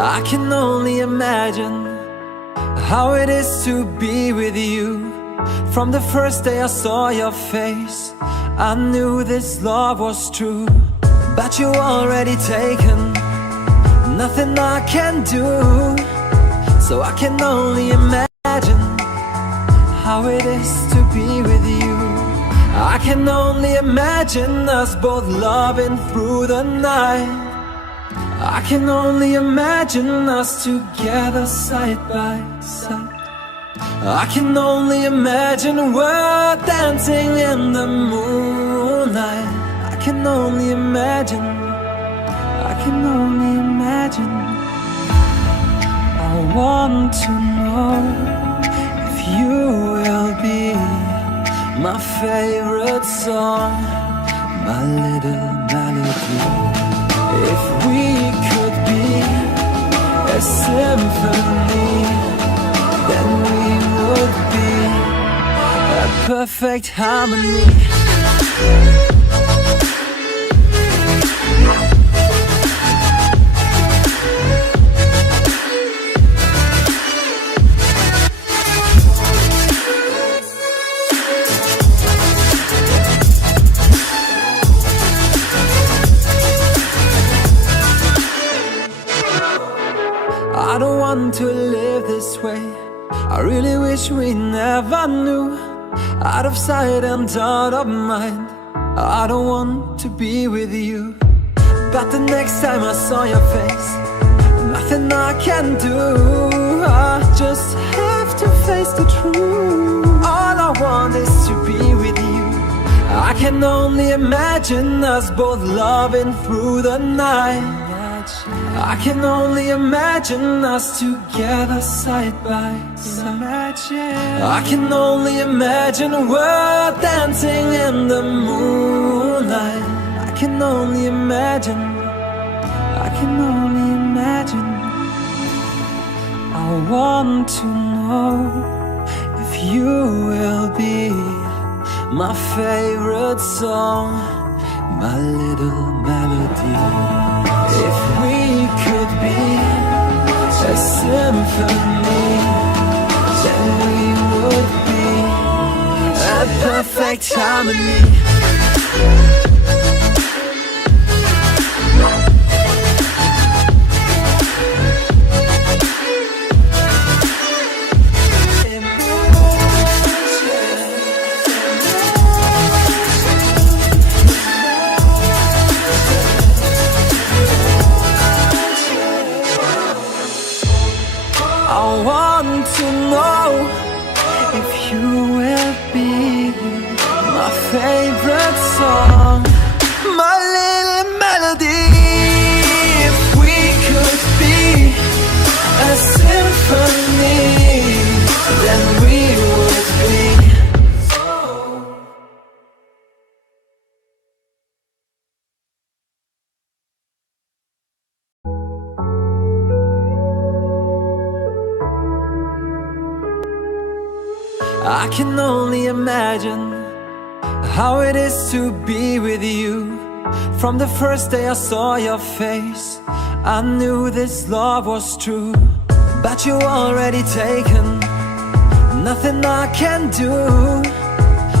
I can only imagine how it is to be with you. From the first day I saw your face, I knew this love was true. But you already taken, nothing I can do. So I can only imagine how it is to be with you. I can only imagine us both loving through the night. I can only imagine us together side by side. I can only imagine we're dancing in the moonlight. I can only imagine, I can only imagine. I want to know if you will be my favorite song, my little melody. If we could be a symphony, then we would be a perfect harmony. I don't want to live this way. I really wish we never knew. Out of sight and out of mind, I don't want to be with you. But the next time I saw your face, nothing I can do. I just have to face the truth. All I want is to be with you. I can only imagine us both loving through the night. I can only imagine us together side by side. I can only imagine we're dancing in the moonlight. I can only imagine, I can only imagine. I want to know if you will be my favorite song, my little melody. If we could be a symphony, then we would be a perfect harmony. I want to know if you will be my favorite song, my little melody. If we could be a symphony, then we would be. I can only imagine how it is to be with you. From the first day I saw your face, I knew this love was true. But you already taken, nothing I can do.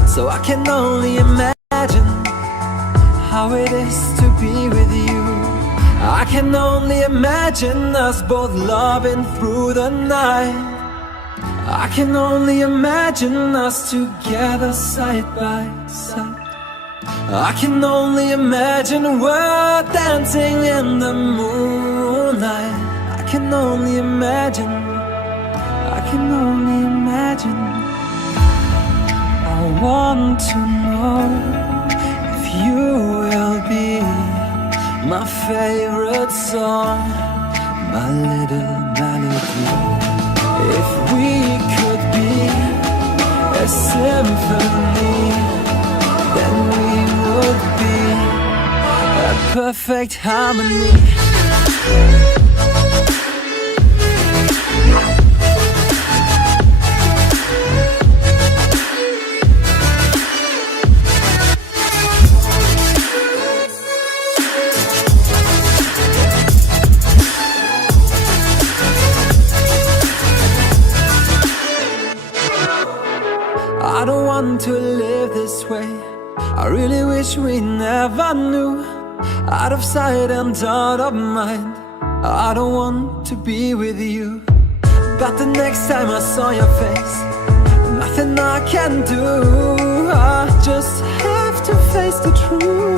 So I can only imagine how it is to be with you. I can only imagine us both loving through the night. I can only imagine us together side by side. I can only imagine we're dancing in the moonlight. I can only imagine, I can only imagine. I want to know if you will be my favorite song, my little melody. If we could be a symphony, then we would be a perfect harmony. I don't want to live this way. I really wish we never knew. Out of sight and out of mind, I don't want to be with you. But the next time I saw your face, nothing I can do. I just have to face the truth.